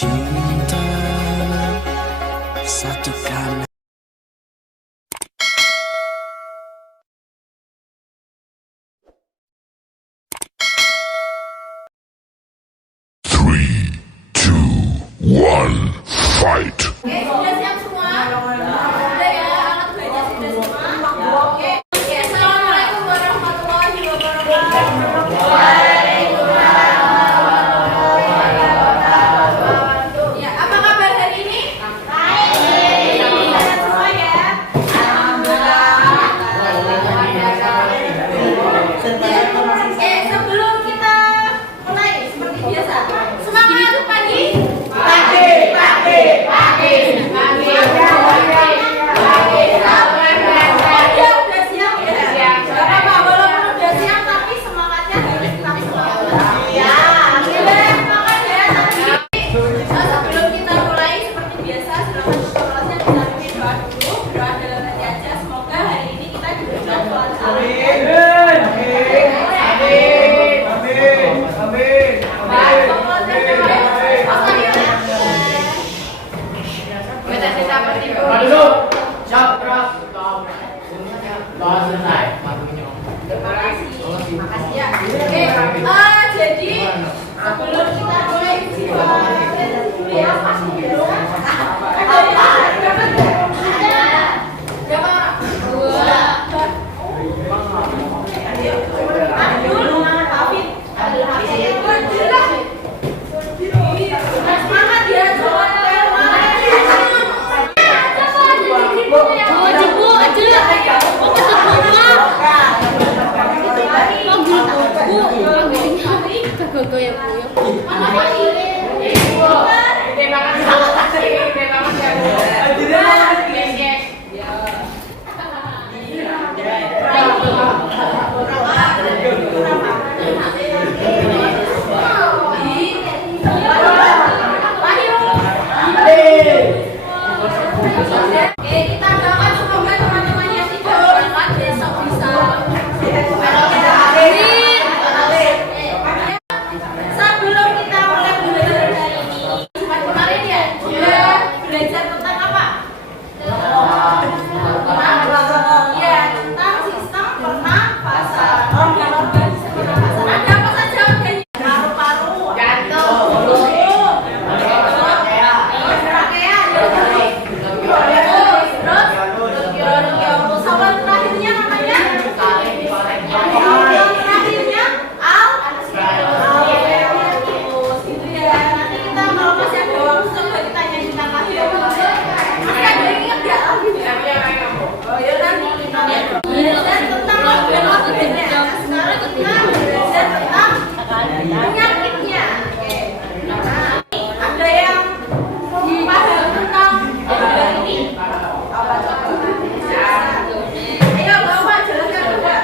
cinta satukan. Three, two, one, fight. Oke, sudah siap semua? Sudah ya, alat belajar sudah semua? Oke, assalamualaikum warahmatullahi wabarakatuh. Ya, apa kabar hari ini? Baik. Sehat semua ya? Alhamdulillah. Oke, sebelum kita mulai seperti biasa, semangat pagi. Udah siap ya? Gak apa-apa, walaupun udah siap tapi semangatnya harus tetap semangat. Iya. Semangat ya. Sebelum kita mulai seperti biasa, silakan sholatnya kita bikin doa dulu. Doa dalam hati aja. Semoga hari ini kita diberikan kelancaran. Makasih ya. Oke, jadi sebelum kita mulai dulu ya, pasti dulu. Berapa orang? 2. Abdul, Hafid, semangat ya, jangan lewat. Oke, kita doakan semoga teman-teman yang tidak berangkat besok bisa sebelum kita mulai belajar hari ini, kemarin ya sudah belajar tentang apa? Ya, tentang sistem pernafasan, organ-organ sistem pernafasan. Ada apa saja organnya? Paru-paru, jantung, saluran terakhirnya namanya terakhirnya gitu ya. Nanti kita kalau masih ada waktu coba kita nyanyi tentang lagi ya. Masih ada yang ingat nggak? Oh ya nanti kita belajar tentang organ-organnya. Sekarang kita belajar tentang penyakitnya. Oke. Nah, ada yang paham tentang organ ini? Apa coba? Ayo bawa jelaskan coba.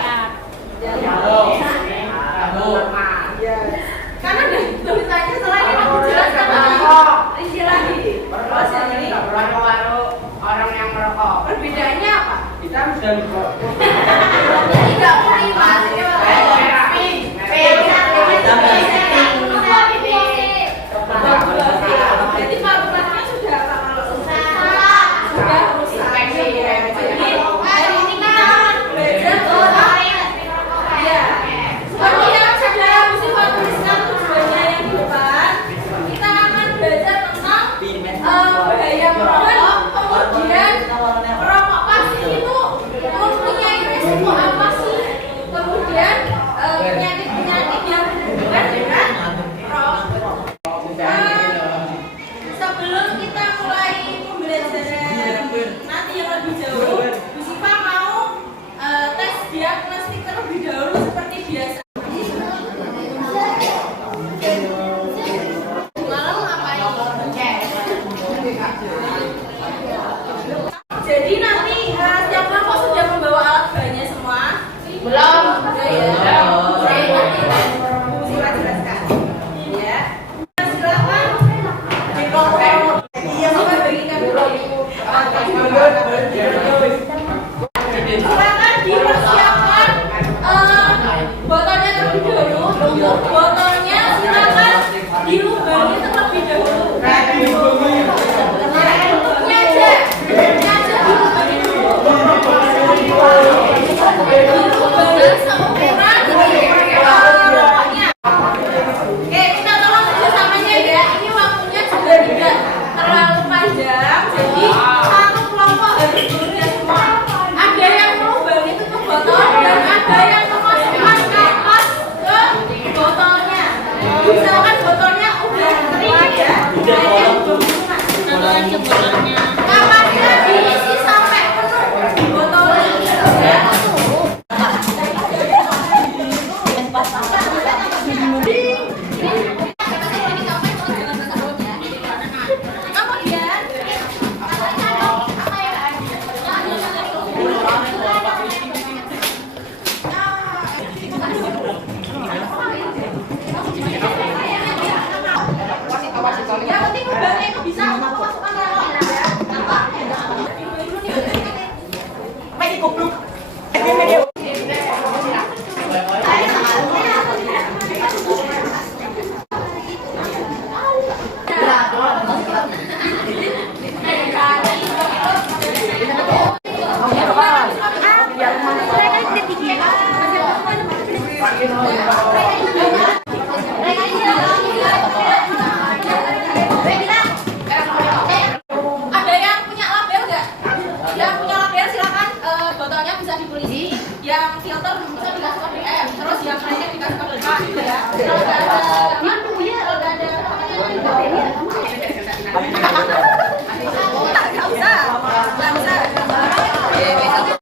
Karena dari tulisannya selain aku jelaskan rinci lagi. Terus yang ini orang yang merokok. perbedaannya apa? Kita sudah merokok. Jadi nggak mungkin masuknya jadi paru-parunya sudah apa kalau rusak? Sudah rusak. Jadi hari ini kita akan belajar tentang ya. Seperti yang sudah Musibah tuliskan tujuannya yang di depan, kita akan belajar tentang bahaya merokok, kemudian merokok pasif itu umumnya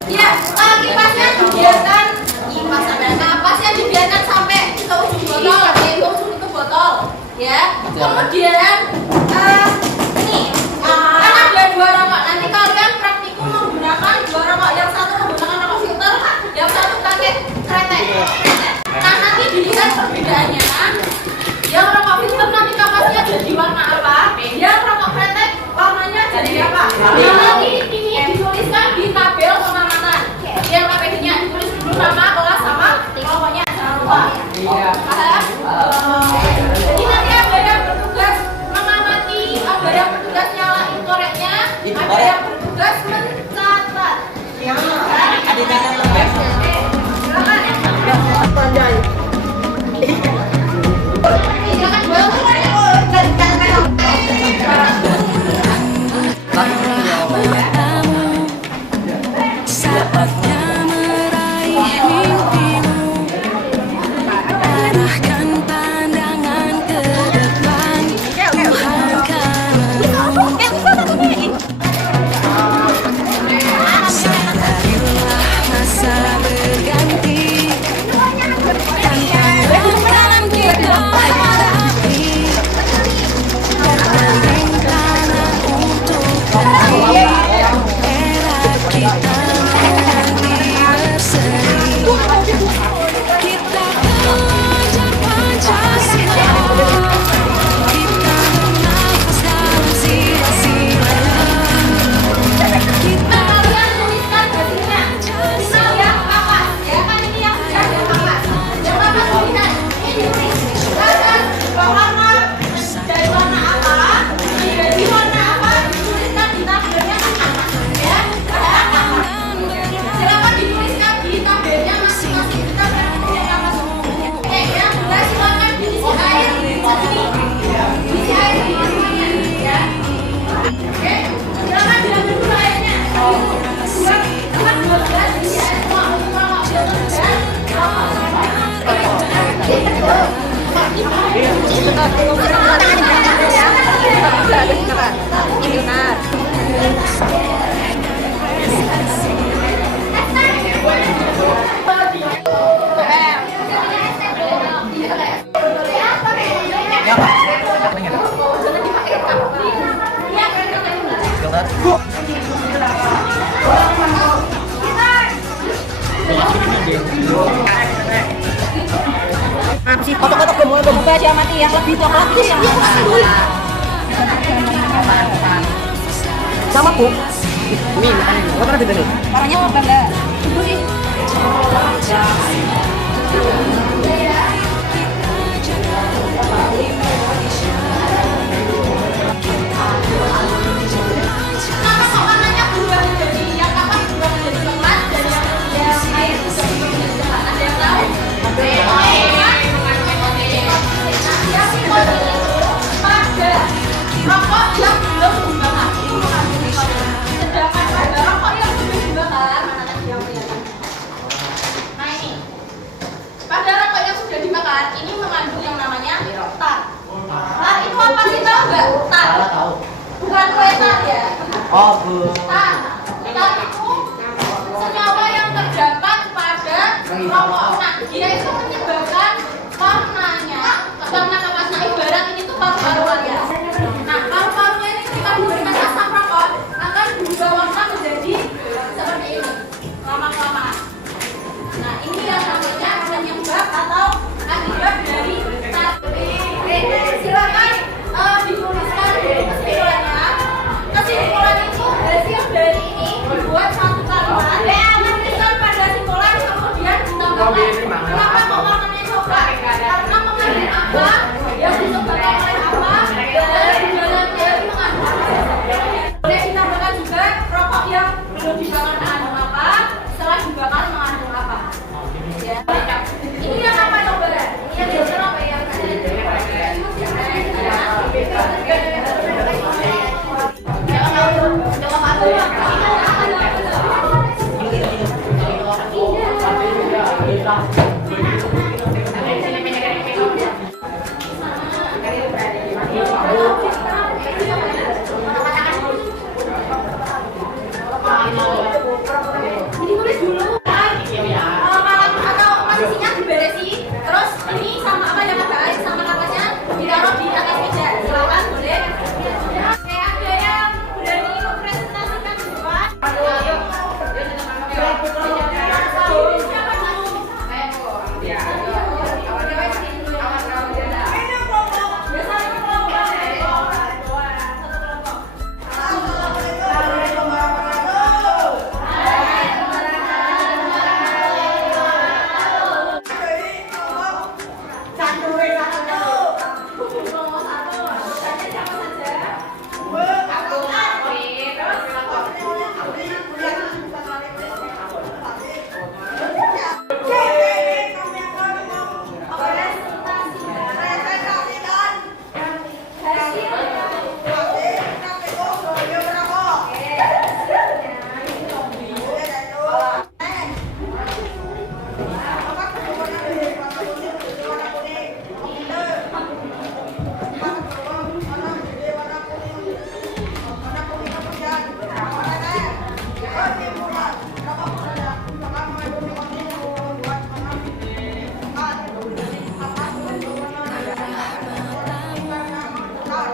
Ya, kipasnya dibiarkan napasnya dibiarkan sampai ke ujung botol, ke ujung itu botol, ya. Kemudian ini kan ada 2 rokok. Nanti kalian praktikum menggunakan 2 rokok. Yang satu menggunakan rokok filter, yang satu pakai kretek. Nah, nanti dilihat perbedaannya. Yang rokok filter nanti kapasnya jadi warna apa? Yang rokok kretek warnanya jadi apa? Yang nanti ini dituliskan di tabel pengamanan. Yang KPD-nya ditulis dulu nama, kelas sama rokoknya, jangan lupa. Paham? Jadi nanti ada yang bertugas mengamati, ada yang bertugas nyalain koreknya, ada yang bertugas mencatat. Ada catat lembek. Silakan. Saatnya meraih mimpimu, arahkan pandangan ke depan, sadarilah masa berganti, tantangan kita hadapi, bergandeng tangan untuk berdiri, era kita menanti berseri, kita belajar Pancasila, kita bernafas dalam sila-sila, kita Kalian tuliskan hasilnya. Misal yang kapas, ya kan ini yang sudah ada kapas. Yang kapas tulisan ini. Terus warna dari warna apa? Dari warna apa? Dituliskan di tabelnya. Ya. Silakan dituliskan di tabelnya masing-masing. Kita berarti yang kapas. Ya, sudah silakan diisi air di sini. Diisi air di semuanya, ya. Oke, silakan diambil dulu airnya. Ya, Pak. Katanya. Kotak-kotak gemuk-gemuk aja mati yang lebih coklat itu yang Sama, Bu. Ini makanya. Enggak pernah dengerin. warnanya bangga. Kenapa kok warnanya berubah menjadi yang kapas berubah menjadi coklat dan yang air juga berubah menjadi coklat? Ada yang tahu? Yang nikotin itu pada rokok yang belum dibakar itu mengandung nikotin. Sedangkan pada rokok yang sudah dibakar, mana tadi yang kelihatan? Nah ini, pada rokok yang sudah dibakar ini mengandung yang namanya tar. Tar itu apa sih, tahu nggak? Tar. Bukan kue tar ya. Oh, Bu. Tar itu senyawa yang terdapat pada rokok. Nah, dia itu menyebabkan warna kapasnya. Ibarat ini tuh paru-paru ya. Nah, paru-parunya ini ketika diberikan asap rokok akan berubah warna menjadi seperti ini lama-kelamaan. Nah, ini yang namanya penyebab atau akibat dari tar. Silakan dituliskan kesimpulannya. Kesimpulan itu hasil dari ini dibuat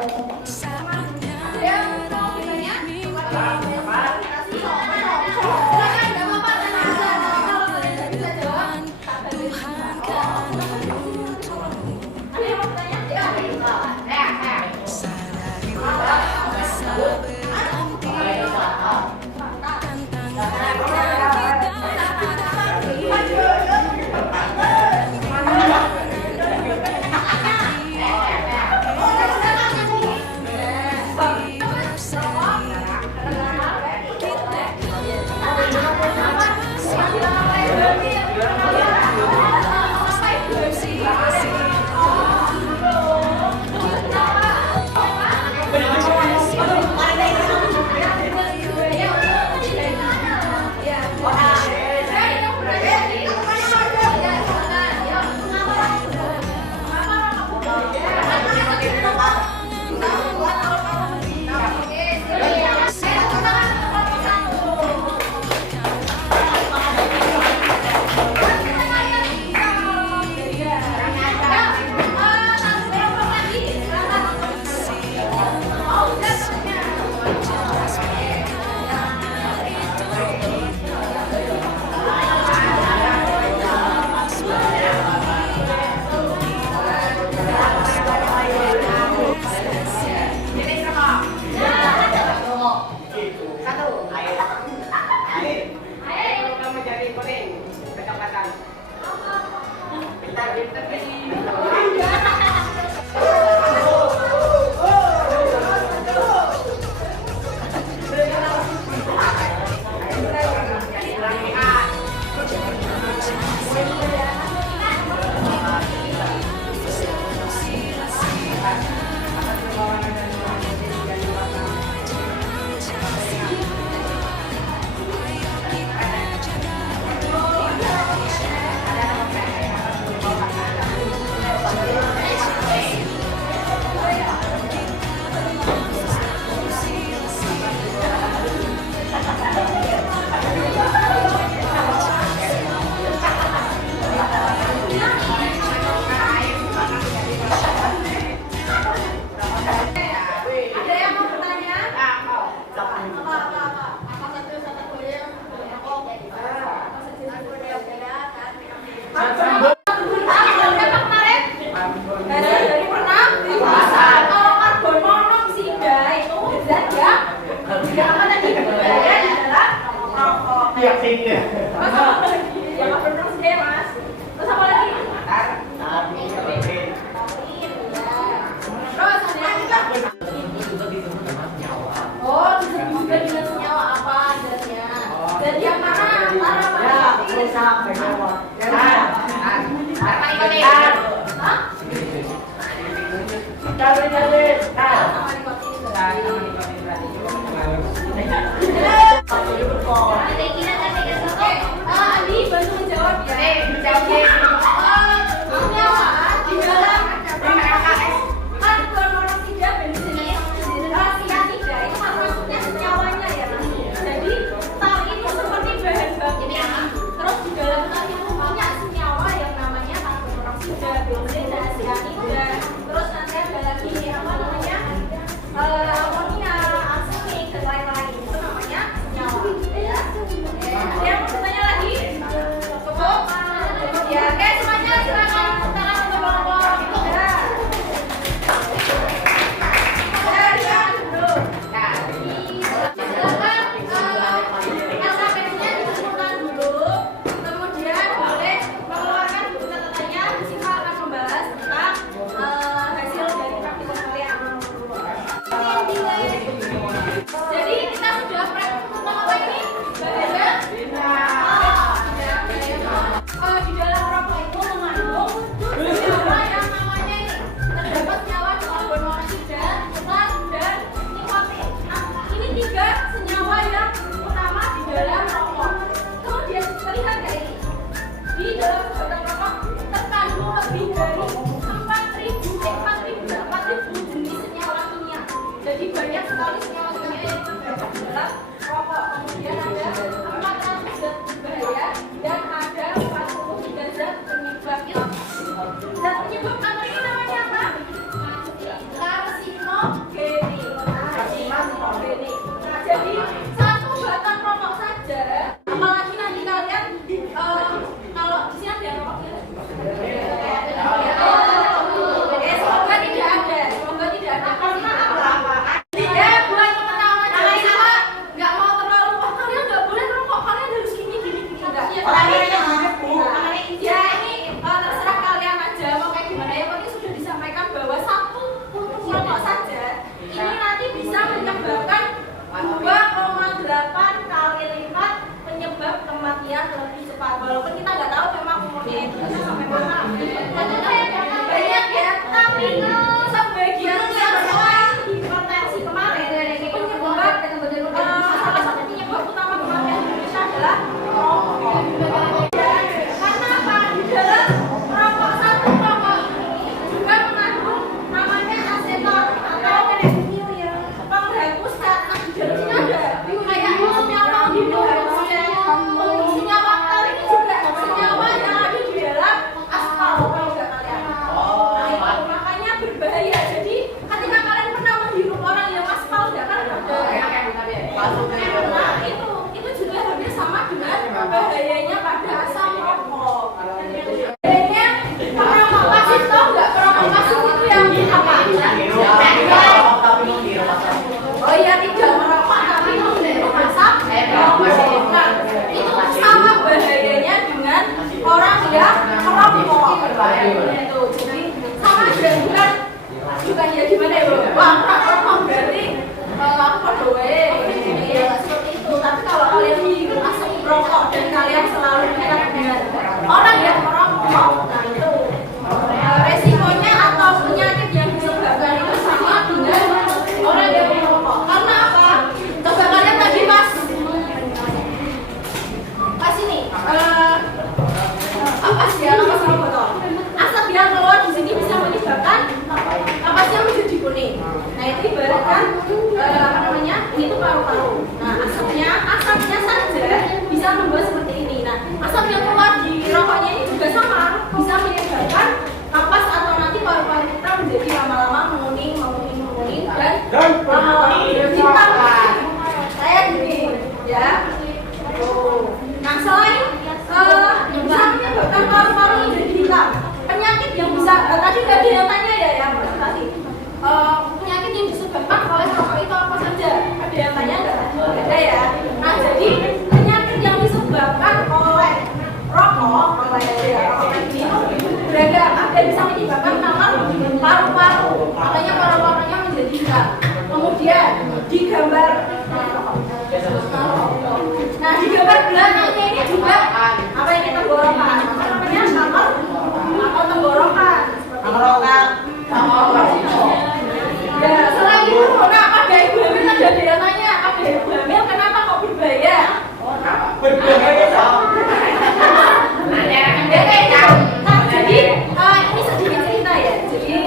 Saatnya Dia mau bilangnya mimpi silakan nggak apa-apa tanya aja. Kalau kalian bisa jawab, Tuhan kan menuntun. ada yang mau bertanya? Sadari masa berganti, tantangan kita Ada yang mau bertanya? Apa satu boleh? Berapa kemarin? Dari pernah? Kalau karbon monoksida itu zat yang apa tadi? Yang adalah rokok. Tiap tinggi. Terus apa lagi? Yang karbon monoksida ya mas. Terus apa lagi? Terus ada yang oh, disebut juga dengan senyawa apa zatnya? Zat yang mana? Antara apa? Hah? Sama nikotin. Adi bantu menjawab ya. Senyawa di dalam karbon monoksida bensin cyanida itu kan maksudnya senyawanya ya mas. Jadi tar itu seperti bahan bakunya. Terus di dalam tar itu punya senyawa yang namanya karbon monoksida, bensin dan cyanida. Terus nanti ada lagi apa namanya amonia, arsenik dan lain-lain. Itu namanya senyawa. Ada yang mau bertanya lagi? Cukup? Ya, oke semuanya silakan sekarang untuk kelompok tiga. Silakan dulu. Silakan LKPD-nya dikumpulkan dulu. Kemudian boleh mengeluarkan buku catatannya. Siva akan membahas tentang hasil dari praktikum kalian. Jadi kita sudah praktikum tentang apa ini? Bagaimana? Di dalam rokok itu mengandung senyawa yang namanya ini terdapat senyawa karbon monoksida, serat dan nikotin. Nah, ini tiga senyawa yang utama di dalam rokok. Kemudian terlihat nggak ini? Di dalam sebatang rokok terkandung lebih dari 4.000 jenis senyawa kimia. Jadi banyak sekali senyawa kimia yang terdapat di dalam rokok. Kemudian ada 400 zat berbahaya dan ada 43 zat penyebab. Zat penyebab apa ini namanya apa? Karsinogen. 2,8 kali lipat penyebab kematian lebih cepat. Walaupun kita nggak tahu memang umurnya itu bisa sampai mana. Banyak ya, tapi sebagian yang selain hipertensi kemarin penyebab salah satu penyebab utama kematian di Indonesia adalah rokok. Karena apa? Di dalam rokok satu rokok ini juga mengandung namanya aseton atau penghapus kata di dalamnya ada kayak senyawa hidrohapusnya, senyawa bakter ini juga senyawa yang ada di dalam aspal kalau nggak kalian. Nah itu makanya berbahaya. Jadi ketika kalian pernah menghirup orang yang aspal nggak kan nah itu juga hampir sama dengan bahayanya pada asam rokok. Bahayanya perokok pasif, tau nggak perokok pasif itu yang apa? Oh iya, tidak merokok tapi menghirup asap rokok. Nah, itu sama bahayanya dengan orang yang merokok. Itu jadi sama aja bukan ya gimana ya bro? Wah, merokok berarti ya seperti itu. Tapi kalau kalian menghirup asap rokok dan kalian selalu dekat dengan orang yang merokok, nah itu resikonya atau penyakit yang disebabkan itu sama dengan orang yang merokok. Karena apa? Coba kalian tadi pas ini apa sih ya nama sama botol? Asap yang keluar di sini bisa menyebabkan napasnya menjadi kuning. Nah itu ibaratkan apa namanya? Ini tuh paru-paru. Nah asapnya saja bisa membuat seperti ini. Nah asap yang keluar di rokoknya ini juga sama, bisa menyebabkan napas atau nanti paru-paru kita menjadi lama-lama menguning dan lama-lama hitam. Kayak gini, ya. Nah selain bisa menyebabkan paru-paru menjadi hitam, penyakit yang bisa tadi nggak ada yang tanya ya yang tadi penyakit yang disebabkan oleh rokok itu apa saja? Ada yang tanya nggak? Ada ya. Nah jadi penyakit yang disebabkan oleh rokok ini beragam. Ada bisa menyebabkan kanker paru-paru, makanya paru-parunya menjadi hitam. Kemudian di gambar nah di gambar belakangnya ini juga apa yang kita tenggorokan, apa namanya kanker atau tenggorokan. Ya selain itu, nah pada ibu hamil ada yang nanya, pada ibu hamil kenapa kok berbahaya? Jadi ini sedikit cerita ya. Jadi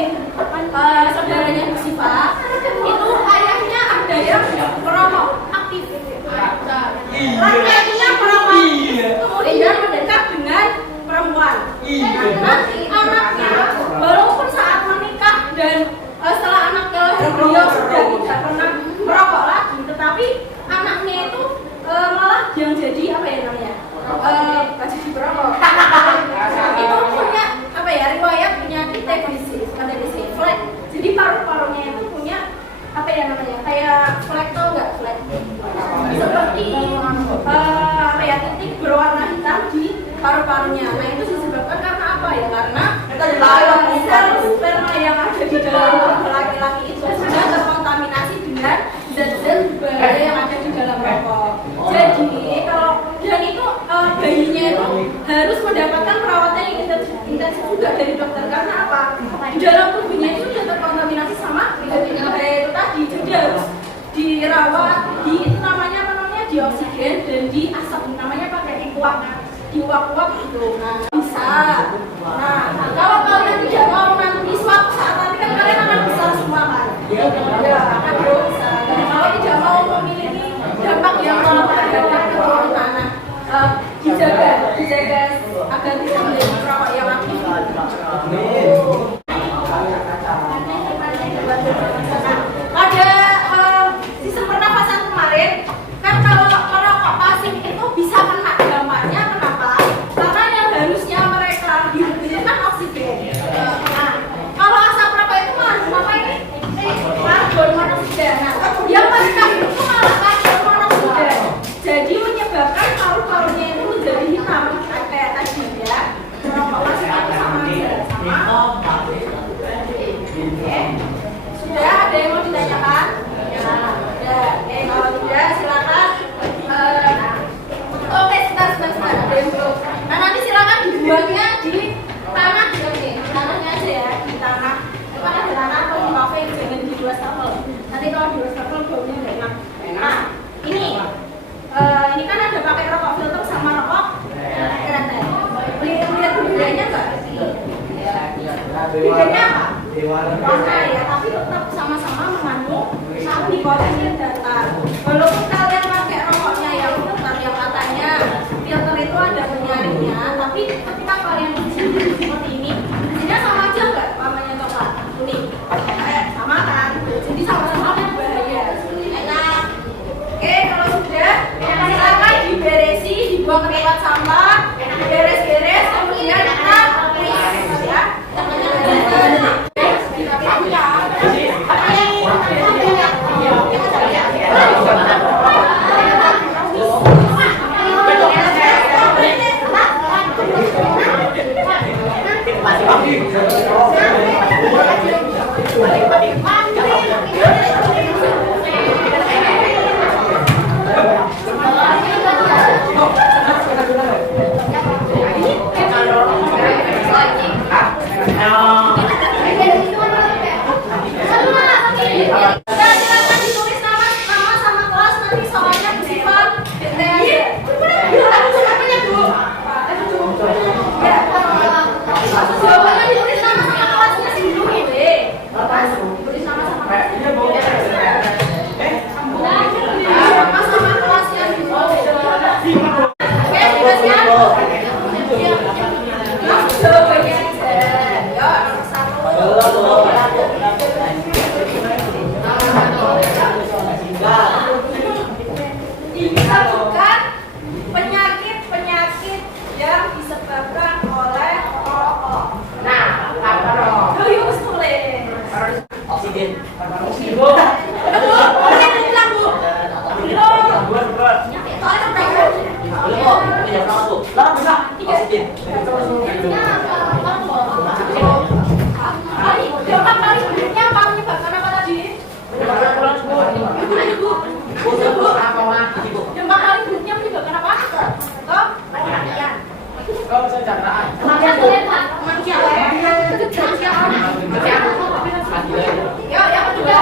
saudaranya Bu Siva itu ayahnya ada yang merokok aktif. Laki-lakinya merokok, kemudian mendekat dengan perempuan. Nanti anaknya walaupun saat menikah dan setelah anaknya beliau sudah tidak pernah merokok lagi, tetapi anaknya itu malah yang jadi apa ya namanya? Jadi perokok. Itu punya apa ya? Riwayat penyakit TBC, bukan TBC, flek. Jadi paru-parunya itu punya apa ya namanya? Kayak flek, tau nggak flek? Seperti apa ya? Titik berwarna hitam di paru-parunya. Nah itu disebabkan karena apa ya? Karena sel sperma yang ada di dalam tubuh laki-laki itu sudah terkontaminasi dengan zat-zat berbahaya yang ada di dalam rokok. Jadi kalau dan itu bayinya itu harus mendapatkan perawatan yang intensif juga dari dokter. Karena apa? Di dalam tubuhnya itu sudah terkontaminasi sama zat-zat berbahaya itu tadi. Jadi harus dirawat, itu namanya apa namanya? Dioksigen dan diasap, namanya pakai diuap-uap gitu. Nah bisa. Nah kalau kalian tidak mau nanti suatu saat nanti kan kalian akan besar semua kan? Ya akan bisa. Dan kalau tidak mau memiliki dampak yang terhadap keturunan, dijaga agar bisa menjadi perokok yang aktif. Pada sistem pernafasan kemarin kan kalau perokok pasif itu bisa kena dampaknya. Kenapa? Karena yang harusnya mereka hidup ini kan oksigen. Nah, kalau asap rokok itu mengandung apa ini? Karbon monoksida. Nah, yang mereka hidup itu malah karbon monoksida. Jadi menyebabkan paru-parunya itu menjadi hitam kayak tadi ya. Perokok pasif itu sama aja, sama. Sudah ada yang mau ditanyakan? Ya, ada. Kalau tidak wastafel. Nanti kalau di wastafel baunya nggak enak. Nah, ini kan ada pakai rokok filter sama rokok kretek. Lihat bedanya nggak? Bedanya apa? Warna ya, tapi tetap sama-sama mengandung satu nikotin yang datar. Walaupun kalian pakai rokoknya yang filter yang katanya filter itu ada penyaringnya, tapi ketika kalian seperti ini, hasilnya sama aja nggak? Namanya coklat kuning, sama kan? Jadi sama-sama berbahaya. Enak. Oke, kalau sudah silakan diberesi, dibuang ke tempat sampah, beres-beres, kemudian kita ya. Silakan ditulis nama sama kelas, nanti soalnya bersifat jawabannya ditulis nama sama kelasnya sebelum ini. Tulis nama sama kelasnya. Nama sama kelasnya dulu. Oke, sudah siap? Jawabannya aja. Ya, satu. Disebutkan penyakit-penyakit yang disebabkan oleh rokok. Nah, apa dong? Yuk tulis. Oksigen. Ibu. Oke, bilang Bu. Oksigen. Dampak paling buruknya apa menyebabkan apa tadi? Ibu. Dampak paling buruknya menyebabkan apa? Toh? Kematian. Kau sejahtera. Kematian. Yuk, yang kedua.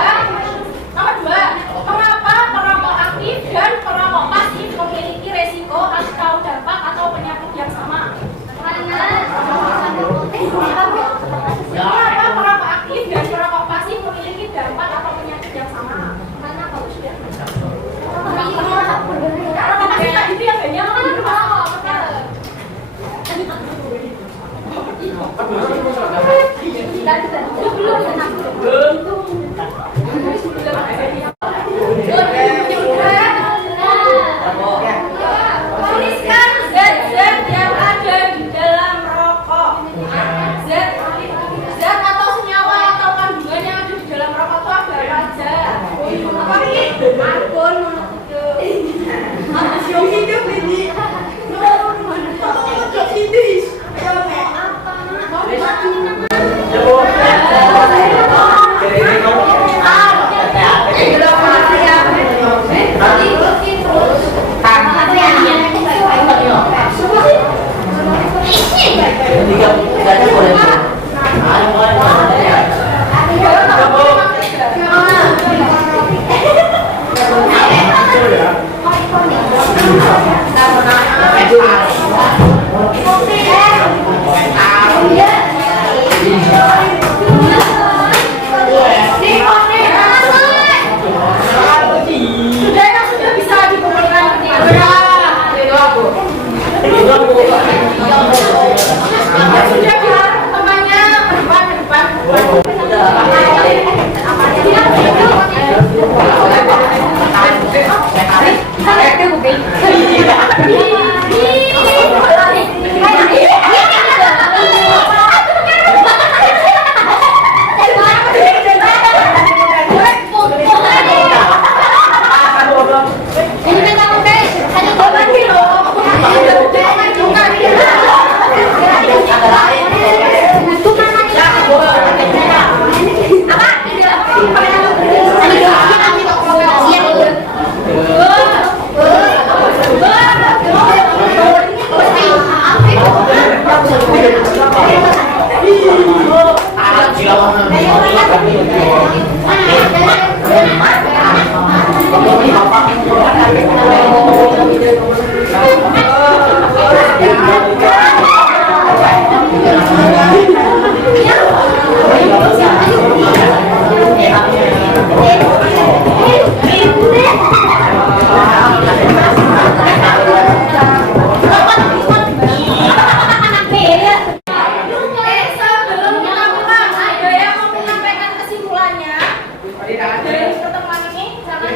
pertemuan ini jangan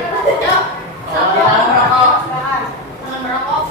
merokok. Jangan merokok.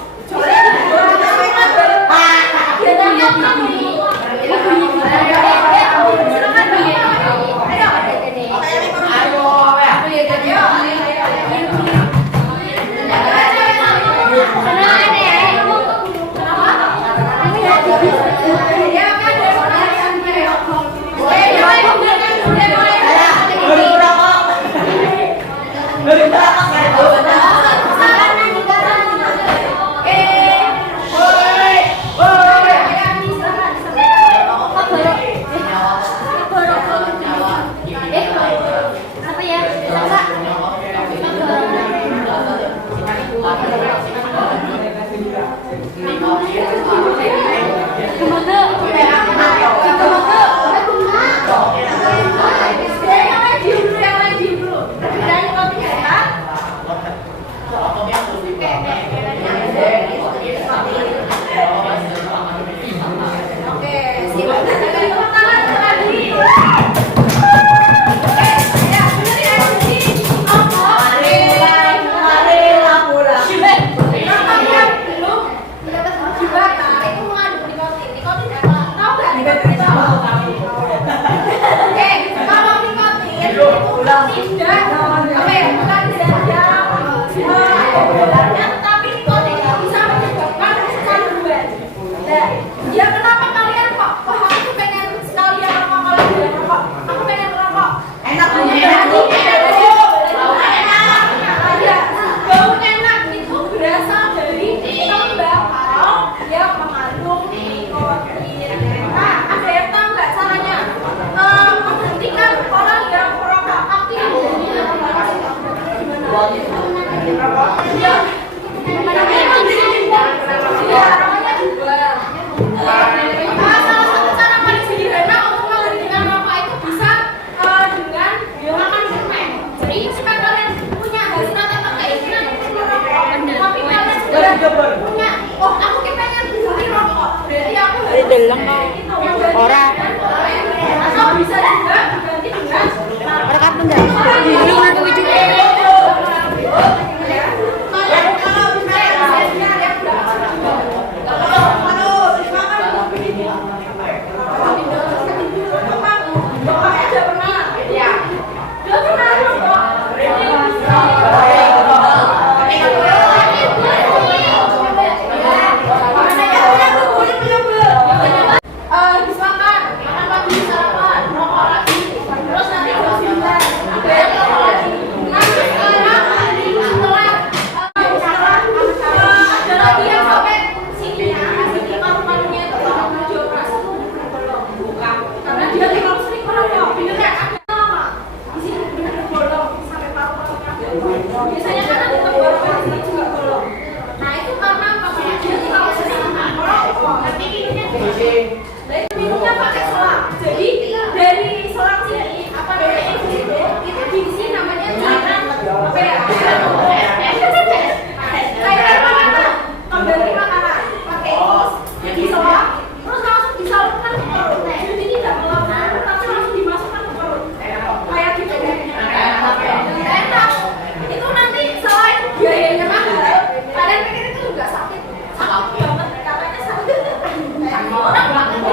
Orang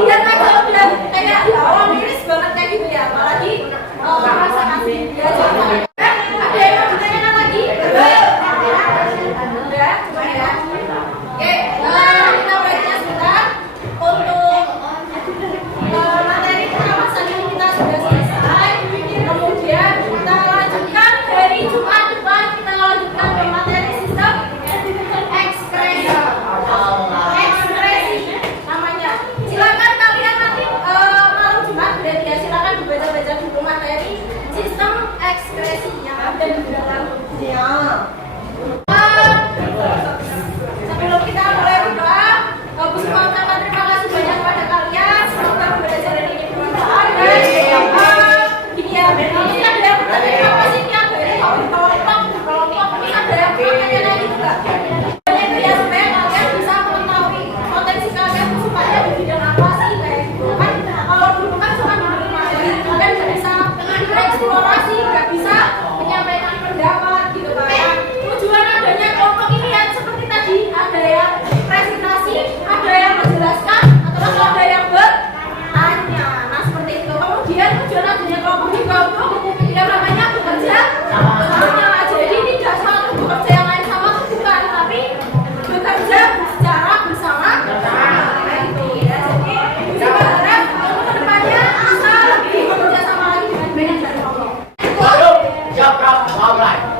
lihat aja udah kayak Siap, Kak. Mulai.